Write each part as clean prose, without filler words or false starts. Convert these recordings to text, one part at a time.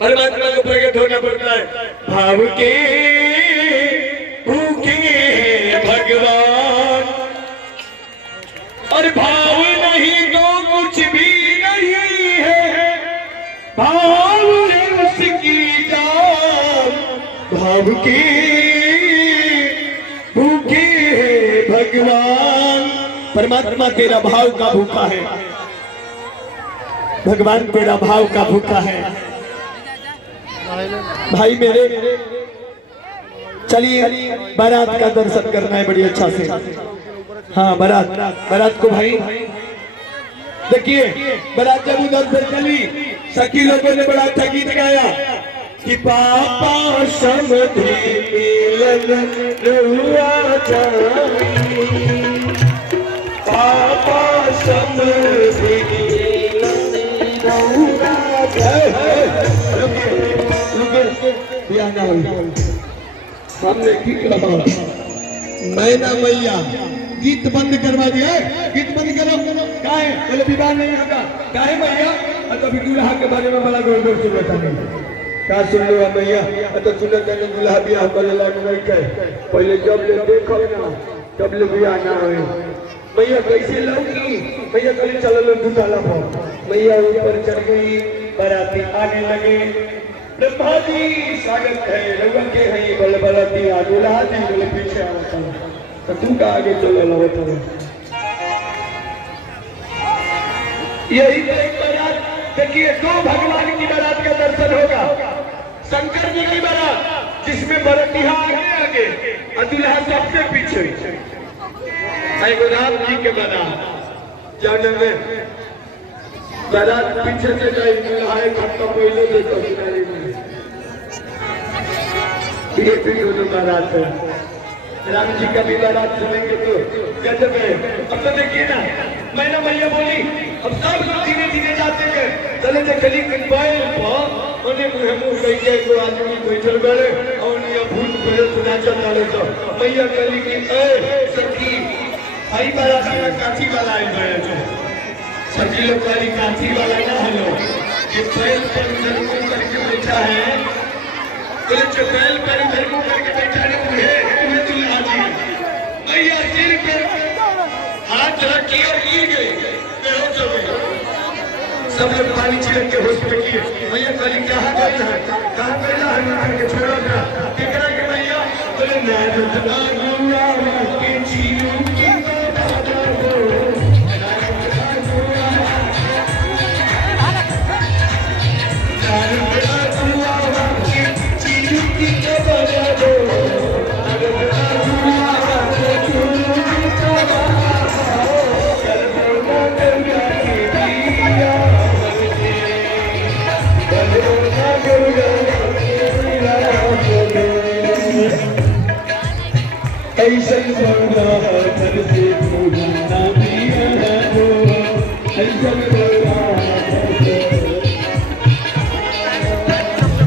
परमात्मा को प्रकट होना पड़ता है। भाव के भूखे भगवान, और भाव नहीं तो कुछ भी नहीं है, भाव है उसकी जान। भाव के भूखे भगवान, परमात्मा तेरा भाव का भूखा है, भगवान तेरा भाव का भूखा है। भाई मेरे चलिए बारात का दर्शन करना है बड़ी अच्छा से। हाँ बारात को भाई देखिए, बारात जब उधर से चली, सखी लोगों ने बड़ा अच्छा गीत गाया कि पापा समधि मिलन रहुआ जाई, पापा समधि मिलन रहुआ जाई। हमने ठीक लगा, मैना मैया गीत बंद करवा दिया, गीत बंद करो। क्या है बोले विवाह नहीं होगा, क्या है मैया? अभी दूल्हा के बारे में बड़ा जोर जोर से बैठा नहीं, क्या सुन लो मैया? तो सुनो तेने दूल्हा भी हम बोले लौट नहीं गए, पहले जब ले देखो ना तब ले भी आना है। मैया कैसे लौटी? मैया कल चलो लो दूल्हा पर। मैया ऊपर चढ़ गई, बाराती आने लगे। ब्रह्मा जी स्वागत है, लोगों के हैं बोले बाराती दूल्हा जी बोले पीछे आओ, तो तू का आगे चलो लो। यही तो एक बारात देखिए, दो भगवान की बारात का दर्शन होगा। शंकर जी की बारात जिसमें बरतिया आगे और दूल्हा सबसे पीछे, राम जी के बारात जाने में बारात पीछे से जाए, दूल्हा घंटा पहले से दोनों बारात है। राम जी का भी बारात सुनेंगे तो गजब है। अब तो देखिए ना, मैंने मैया बोली, अब सब धीरे धीरे जाते गए, चले थे गली बैल मुंह कही के को आदमी बैठल गए और ये भूत प्रेत नाचत डाले। तो मैया गली की सखी आई बारात में काठी वाला आई गए, जो सखी लोग वाली काठी वाला ना है, लोग ये बैल पर उधर मुंह करके बैठा है, जो बैल पर उधर मुंह करके बैठा है तुम्हें दूल्हा जी। मैया सिर पर हाथ रखी और गिर गई, बेहोश हो गई। सब लोग पानी छिड़क के होश में किए। मैया कली कहाँ गई है, कहाँ गया है करके छोड़ो ना, कितना के मैया बोले नारद नागुआ के जीव की बाधा दो, नारद नागुआ के जीव की बाधा दो, ऐसा बड़ा घर से भूलना दिया हो, ऐसा बड़ा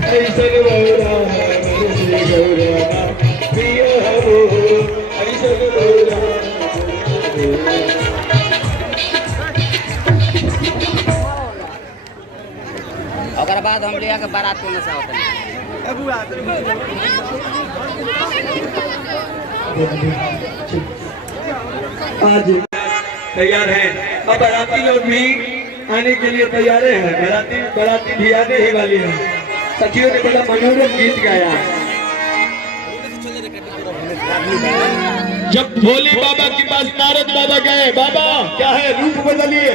ऐसा बड़ा घर से गौरवना दिया हो, ऐसा बड़ा। अगर बाद हम लिया के बारात को नशा होता है। आज तैयार है, अब बाराती लोग भी आने के लिए तैयार है। बाराती भी आने ही वाली है। सखियों ने बड़ा मनोरम गीत गाया। जब भोले बाबा के पास नारद बाबा गए, बाबा क्या है, रूप बदलिए,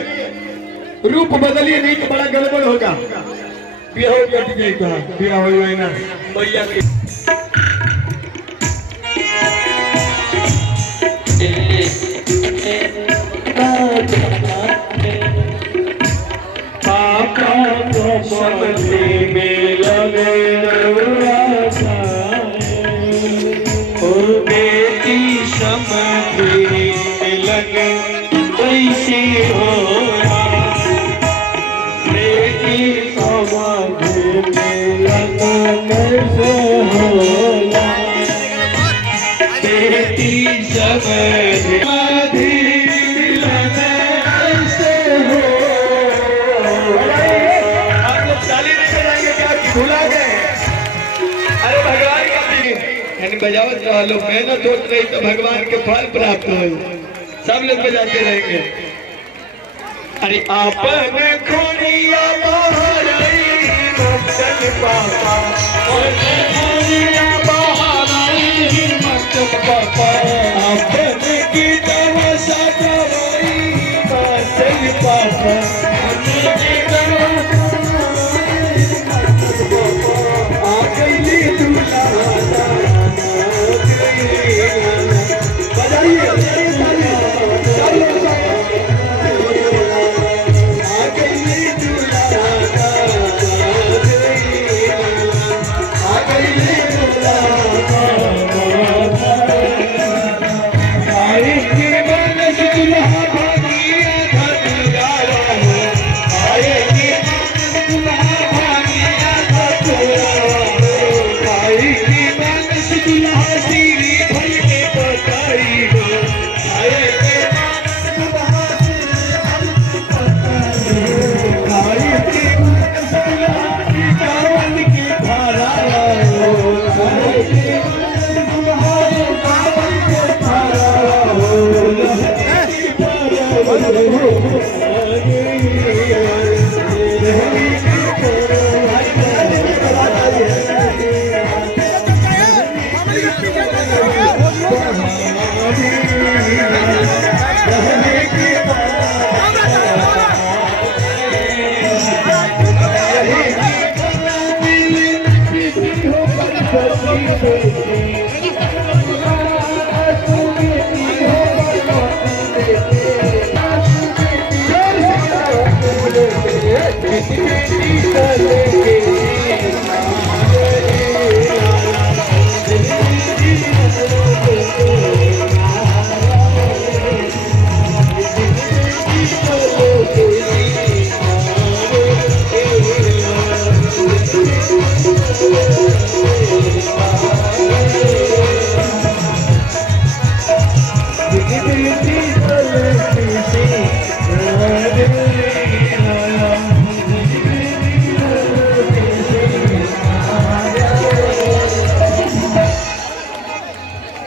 रूप बदलिए नहीं तो बड़ा गड़बड़ होगा। ब्याह कट गई, कहा ब्याह हो गई ना भैया की। भुला गए। अरे भगवान का दिन बजावत वालों मेहनत होत रही तो भगवान के फल प्राप्त हो। सब लोग बजाते रहेंगे। अरे आपन खोनिया बहरई मक्तल पापा, खोनिया बहरई मक्तल पापा, आपन की दवा सजवई मक्तल पापा, की दवा आ गई दुलारा बजाइए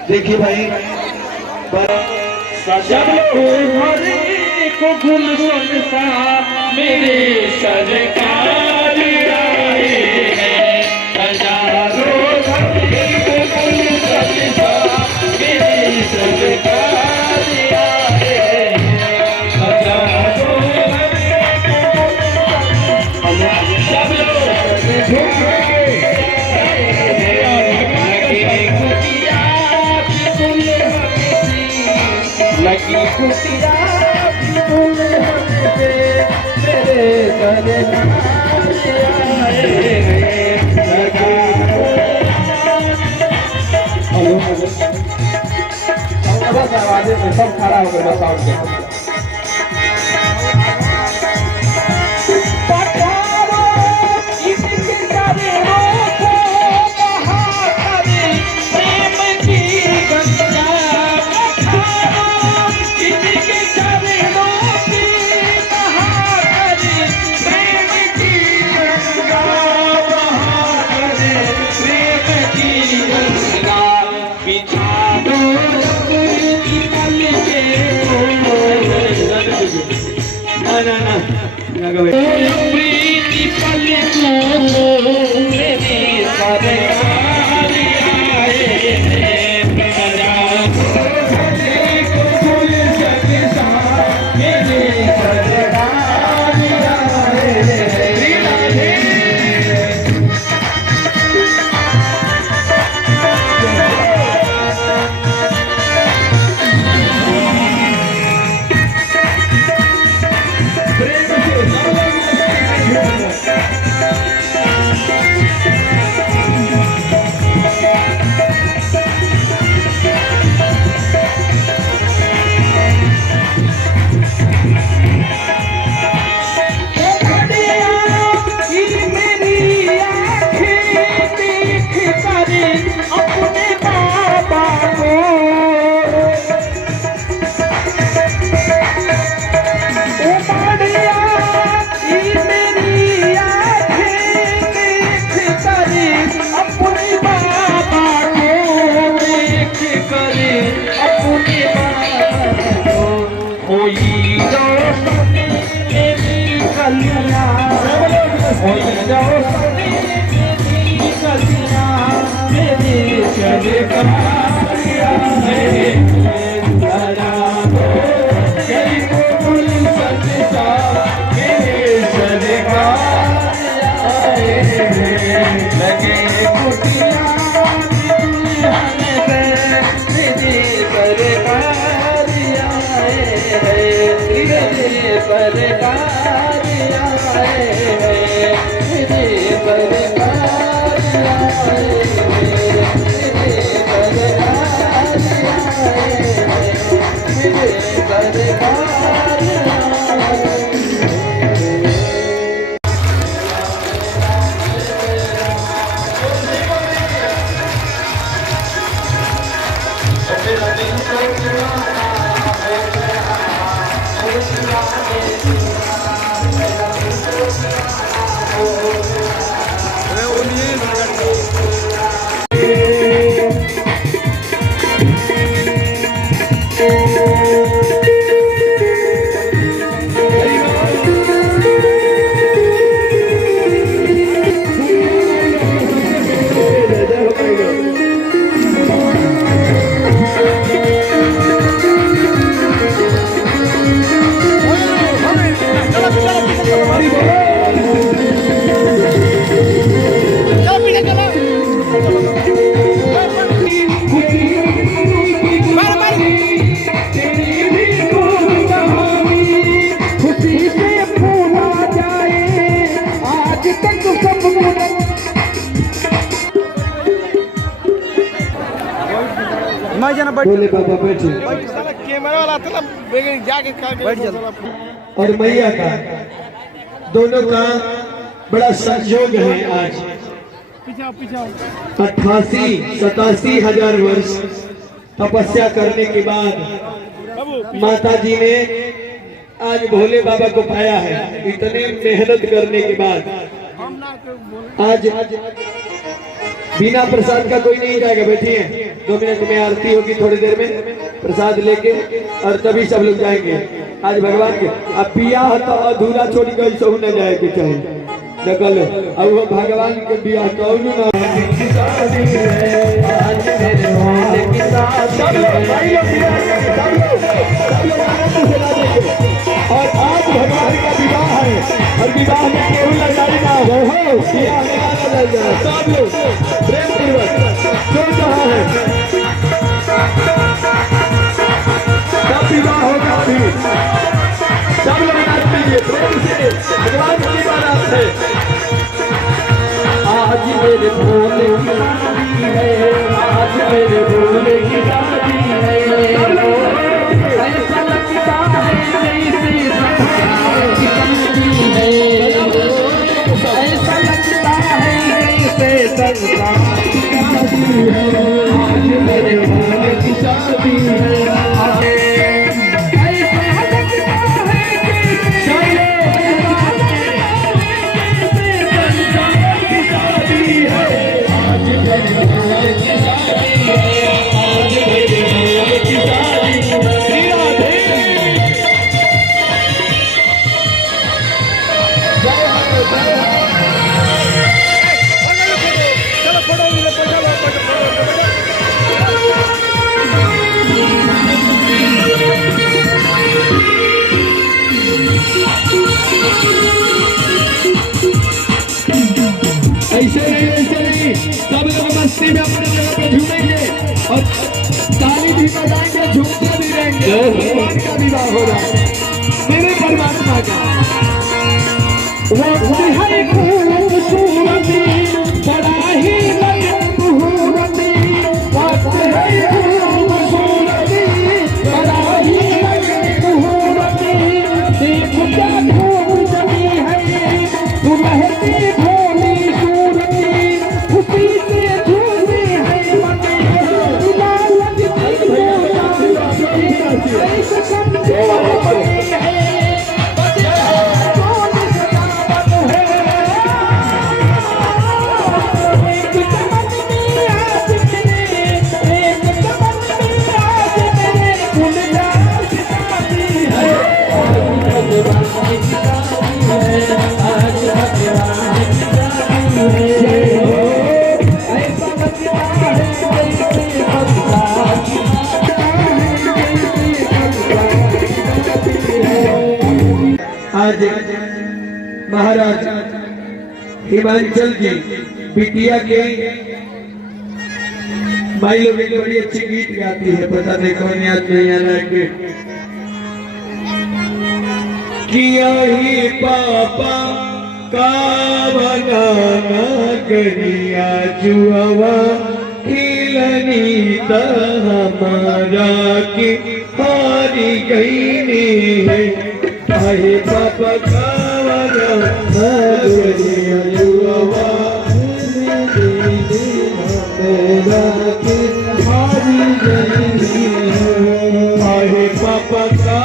देखिए भाई जब तुम्हारे को गुलशन सा मेरे सरकार आए हैं, हजारों भक्ति को गुलशन सा मेरे सरकार आए हैं, हजारों सब लोग लगी खुशियाँ फूल से मेरे सरकार आए हैं, बस आवाज़ में सब खड़ा हो गया साउंड के प्रीति पल को मेरी सरकार आए हैं, मेरी सरकार आए हैं। जाओ सभी मेरी गलियां मेरे सरकारिया है जरा दो गली को फूल सजता मेरे सरकारिया है लगे कुटिया बोले बाबा बैठे कैमरा वाला था ना जाके बैठ जा और मैया का दोनों का बड़ा संयोग है आज। 88-87 वर्ष तपस्या करने के बाद माता जी ने आज भोले बाबा को पाया है। इतने मेहनत करने के बाद आज बिना प्रसाद का कोई नहीं जाएगा। बैठिए, 2 मिनट में आरती होगी, थोड़ी देर में प्रसाद लेके और तभी सब लोग जाएंगे। आज भगवान के अब बियाह तो अधूरा छोड़ कर सहू न जाए के चाहिए नकल। अब वो भगवान के बियाह कौन ना और आज भगवान का विवाह है और विवाह में केवल लड़ाई ना हो सब लोग प्रेम पूर्वक जो कहा है सब विवाह होगा। अभी सब लोग नाच लीजिए प्रेम से, भगवान की बारात है। आज मेरे भोले की शादी है, आज मेरे भोले की शादी है। ऐसा लगता है जैसे ऐसा लगता है जैसे संसार की शादी है। आज मेरे भोले की शादी है। ऐसे नहीं सब लोग मस्ती में अपने जगह पे झूमेंगे और ताली भी बजाएंगे, झूमते भी रहेंगे। भगवान का विवाह हो रहा है मेरे परमात्मा का। वो है खूबसूरती बड़ा ही खूबसूरती, वक्त है खूबसूरती बड़ा ही खूबसूरती। देख क्या खूबसूरती है तू महती भोली सूरती, उसी से झूमी है मते लालच की हो ऐसे कमजोर है। जय हो ऐसा बचना है आज महाराज हिमांचल जी बिटिया के भाई लोग एक बड़ी अच्छी गीत गाती है, पता नहीं कौन याद नहीं आ रहा है किया ही पापा का बनाना करिया जुआवा खिलनी ता हमारा की हारी गई है आहे पापा का बनाना करिया जुआवा मेरा की हारी गई है आहे पापा का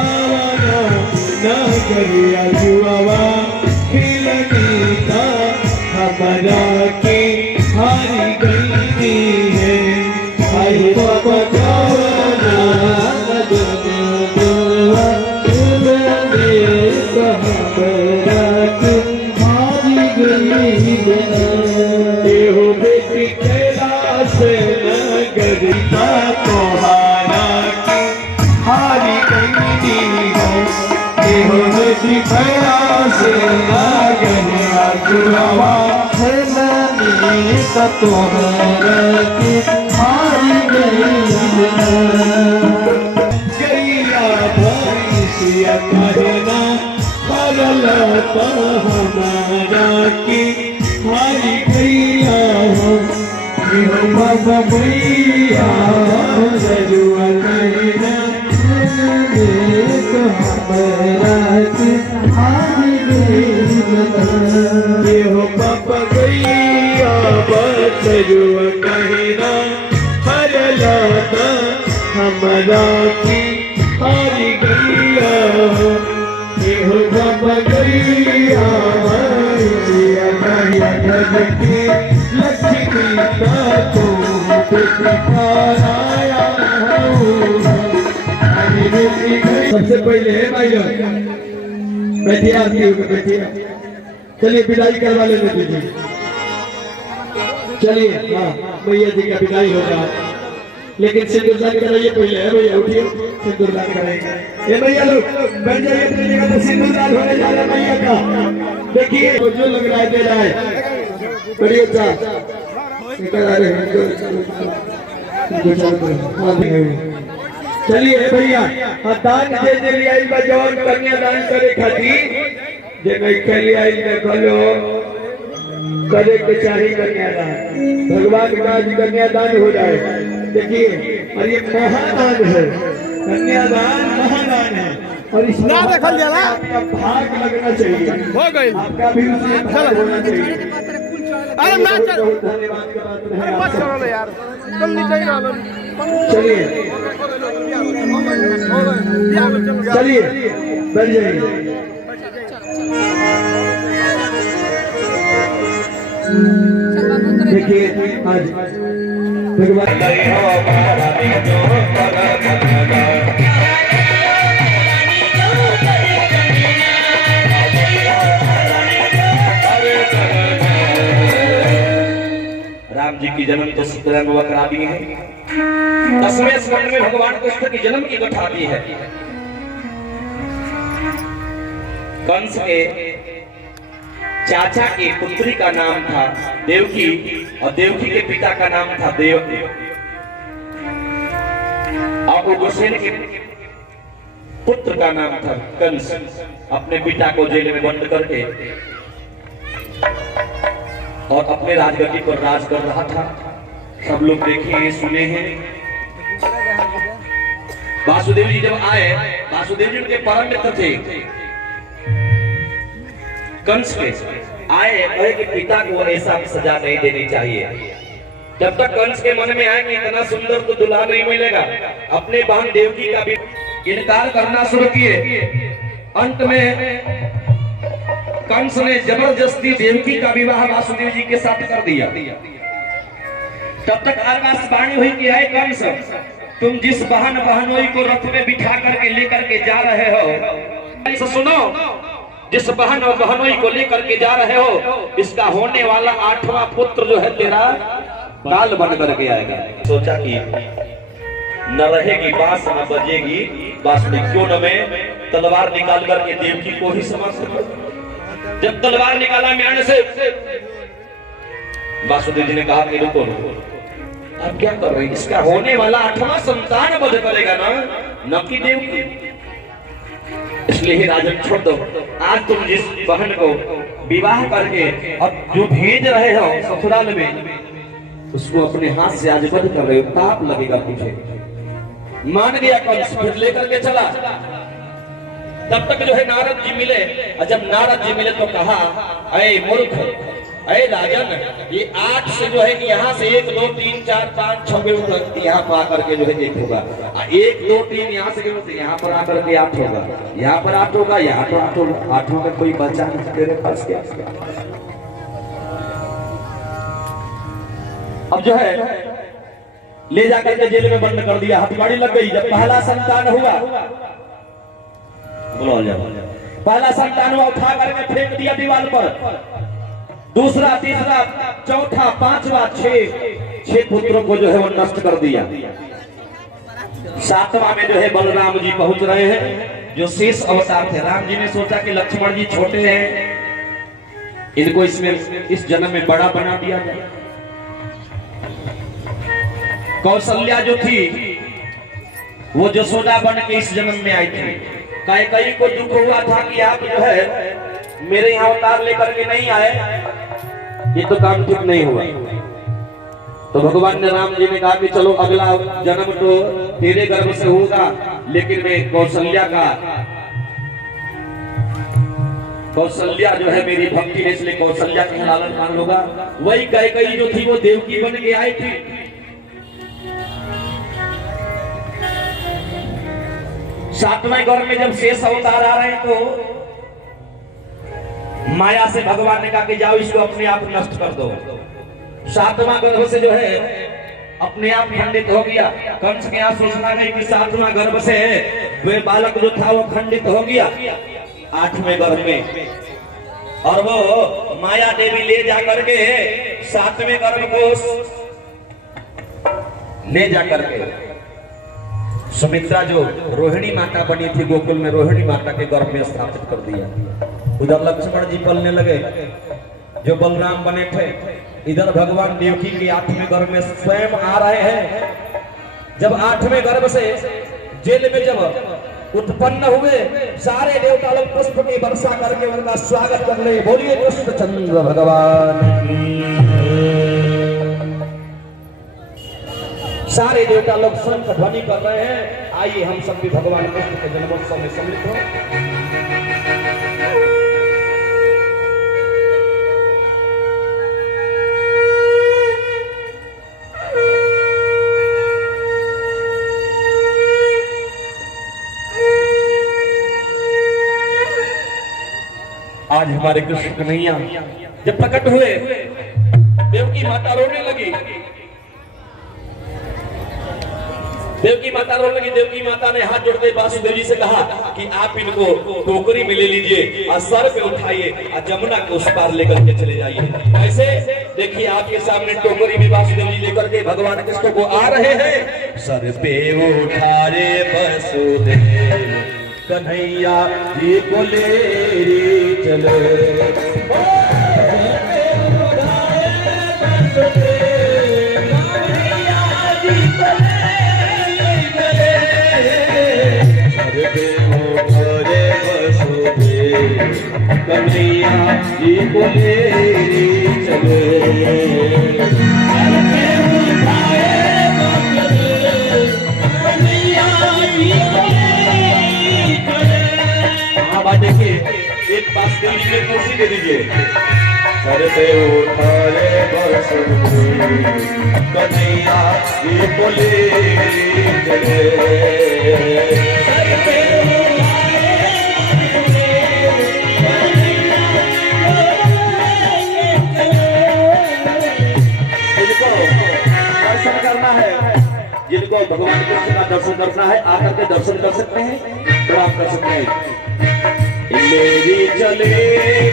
ना करिया जुआवा खिलनी ता हमारा की हारी गई है आई पापा हमारा की हारी गई है हो बेटी कैलाश नगरिया तोहारा की हारी गई है हो बेटी कैलाश नगरिया जुआवा तोहरा की हारी गई गैया भैंसिया कहना करल हमारा की हारी गैया बाबा भैया जरुआ कहना हमारा की हारी गई हो बाबा गैया बचरुआ कहना हर लाता हमारा की हारी गैया हो बाबा गैया के लक्ष्मी का तो आया सबसे पहले है भाई बैठिए आती हो बैठिए चलिए विदाई करवा लेने दीजिए चलिए हाँ भैया जी का विदाई होगा लेकिन सिंदूरदान कराइए पहले है भैया उठिए सिंदूरदान कराएंगे ये भैया लोग बैठ जाइए अपनी जगह पर सिंदूरदान होने जा रहा है भैया का देखिए जो लग रहा है दे रहा है बड़ी अच्छा चलिए भैया दान दे लिया जवान कन्या दान करे खातिर जे नहीं खेली आई देखलो करे के चाहिए कन्यादान भगवान का आज कन्यादान हो जाए देखिए और ये महादान है कन्यादान महादान है और इस ना देखल जाला आपका भाग लगना चाहिए हो गई आपका भी उसमें भाग होना चाहिए अरे ना चल धन्यवाद का बात अरे है मत करो यार तुम नीचे ही रहो चलिए चलिए बैठ जाइए देखिए आज राम जी की जन्म तो सत्यनारायण करा दी है। 10वें स्कंद में भगवान कृष्ण की जन्म की कथा दी है। कंस के चाचा की पुत्री का नाम था देवकी और देवकी के पिता का नाम था देव और उग्रसेन के पुत्र का नाम था कंस। अपने पिता को जेल में बंद करके और अपने राजगद्दी पर राज कर रहा था। सब लोग देखे सुने हैं। वासुदेव जी जब आए, वासुदेव जी उनके परम मित्र थे। कंस के आए कहे कि पिता को ऐसा सजा नहीं देनी चाहिए। जब तक कंस के मन में आए कि इतना सुंदर तो दुल्हा नहीं मिलेगा, अपने बहन देवकी का भी इनकार करना शुरू किए। अंत में कंस ने जबरदस्ती देवकी का विवाह वासुदेव जी के साथ कर दिया। तब तक आकाशवाणी हुई कि आए कंस, तुम जिस बहनोई को रथ में बिठा करके लेकर के जा रहे हो, सुनो जिस बहन और बहनोई को लेकर के जा रहे हो, इसका होने वाला 8वां पुत्र जो है तेरा बाल बन करके आएगा। सोचा कि न रहेगी बांस न बजेगी बांसुरी, क्यों न मैं तलवार निकाल करके देवकी को ही समर्पित करूं। जब तलवार निकाला म्यान से, वासुदेव जी ने कहा कि रुको आप क्या कर रहे हैं, इसका होने वाला 8वां संतान वध करेगा न कि देवकी। इसलिए ही राजन छोड़ दो, आज तुम जिस बहन को विवाह करके और जो भेज रहे हो ससुराल में, उसको अपने हाथ से आज वध कर रहे हो, ताप लगेगा तुझे। मान गया कंस, फिर लेकर के चला। तब तक जो है नारद जी मिले, और जब नारद जी मिले तो कहा, अरे मूर्ख, अरे राजन, ये 8 से जो है कि यहाँ से 1 2 3 4 5 6 यहाँ पर आकर के जो है 1 होगा, 1 2 3 यहाँ से यहाँ पर आकर के 8 होगा, यहाँ पर 8 होगा, यहाँ पर 8 होगा, 8 में कोई बचा नहीं तेरे पास क्या। अब जो है ले जाकर के जेल में बंद कर दिया, हथकड़ी लग गई। जब पहला संतान हुआ, पहला संतान हुआ, उठा करके फेंक दिया दीवार पर। दूसरा, तीसरा, चौथा, 5वां, 6 पुत्रों को जो है वो नष्ट कर दिया। 7वां में जो है बलराम जी पहुंच रहे हैं, जो शेष अवतार थे। राम जी ने सोचा कि लक्ष्मण जी छोटे हैं, इनको इसमें इस जन्म में बड़ा बना दिया जाए। कौशल्या जो थी वो जसोदा बन के इस जन्म में आई थी। कैकेयी को दुख हुआ था कि आप जो है मेरे यहाँ अवतार लेकर के नहीं आए, ये तो काम ठीक नहीं हुआ। तो भगवान ने, राम जी ने कहा कि चलो अगला जन्म तो तेरे गर्भ से होगा, लेकिन मैं कौशल्या जो है मेरी भक्ति है, इसलिए कौशल्या का लालन मान लूंगा। वही कैकेयी जो थी वो देवकी बन के आई थी। सातवें गर्भ में जब शेष अवतार आ रहे हैं तो माया से भगवान ने कहा कि जाओ इसको अपने आप नष्ट कर दो। 7वां गर्भ से जो है अपने आप खंडित हो गया। कंस के यहाँ सूचना गई कि 7वां गर्भ से वे बालक जो था वो खंडित हो गया 8वें गर्भ में, और वो माया देवी ले जाकर के 7वें गर्भ को ले जाकर के सुमित्रा जो रोहिणी माता बनी थी गोकुल में, रोहिणी माता के गर्भ में स्थापित कर दिया। उधर लक्ष्मण जी पलने लगे जो बलराम बने थे, इधर भगवान देवकी के 8वें गर्भ में स्वयं आ रहे हैं। जब 8वें गर्भ से जेल में जब उत्पन्न हुए, सारे देवता लोग पुष्प की वर्षा करके उनका स्वागत कर रहे। बोलिए कृष्णचंद्र भगवान की। सारे देवता लोग शंख ध्वनि कर रहे हैं। आइए हम सब भी भगवान कृष्ण के जन्मोत्सव में सम्मिलित हो। आज हमारे कृष्ण कन्हैया जब प्रकट हुए, देवकी माता रोने लगी। देवकी माता रोने लगी। देवकी माता ने हाथ जोड़ते वासुदेव जी से कहा कि आप इनको टोकरी में ले लीजिए और सर पे उठाइए और जमुना के उस पार लेकर के चले जाइए। ऐसे देखिए आपके सामने टोकरी में वासुदेव जी लेकर के भगवान कृष्ण को आ रहे हैं। सर पे उठाए वसुदेव कन्हैया जी को ले चले। कन्हैया जी को ले चले। हाँ देखिए, एक पास देव जी में कुर्सी दे दीजिए। सर पे उठाए वसुदेव कन्हैया जी को ले चले। सर पे जिनको भगवान कृष्ण का दर्शन करना है आकर के दर्शन कर सकते हैं, प्रणाम कर सकते हैं। मेरी चले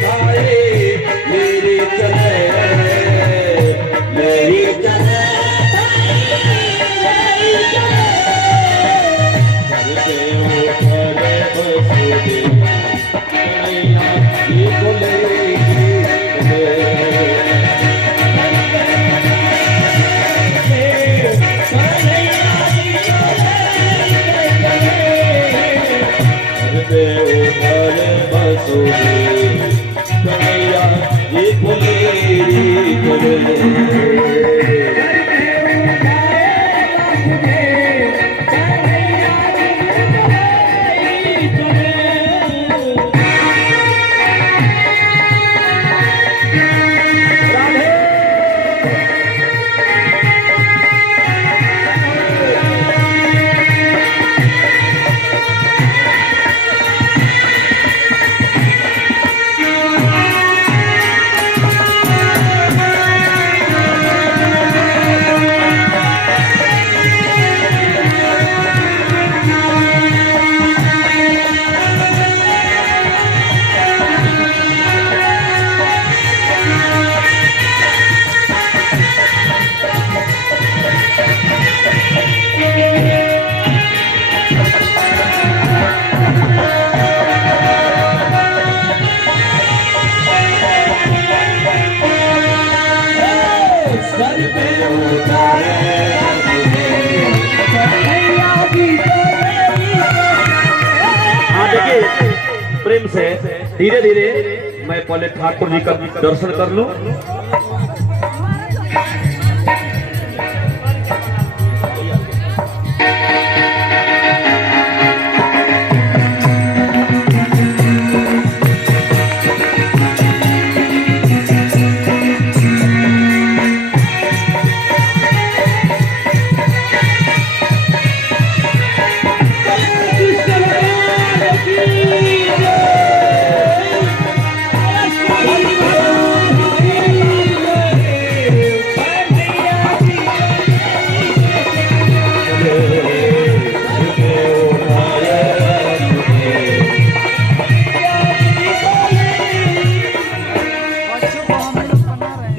भाई मेरी चले मेरी चले प्रेम से धीरे धीरे मैं पहले ठाकुर जी का दर्शन कर लूं।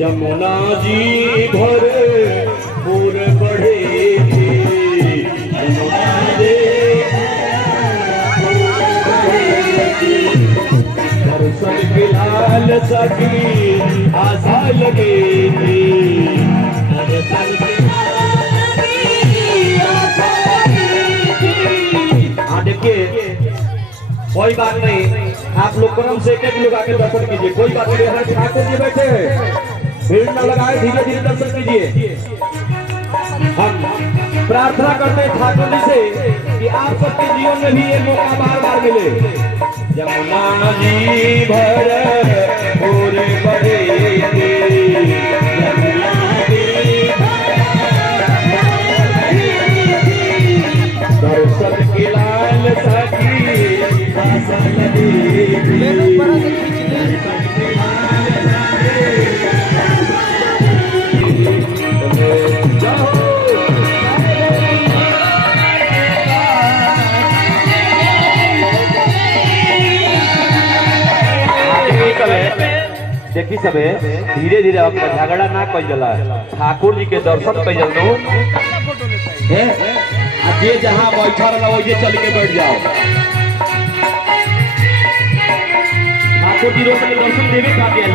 यमुना जी भर पूर बढ़े यमुना दे दर्शन के लाल सकी आशा लगे देखिए कोई बात नहीं, आप लोग क्रम से एक लोग आके दर्शन कीजिए, कोई बात नहीं। हमारे ठाकुर जी बैठे हैं, भीड़ न लगाए, धीरे धीरे दर्शन कीजिए। हम प्रार्थना करते हैं ठाकुर जी से कि आप सबके जीवन में भी ये मौका बार बार मिले। यमुना जी भर पूरे बड़े दर्शन के लाल सखी देखी सबे धीरे धीरे झगड़ा ना कल जला, ठाकुर जी के दर्शन कल जलो जे जहाँ बैठा रहा वही चल के बैठ जाओ। ठाकुर जी रोज दर्शन देवे का दिया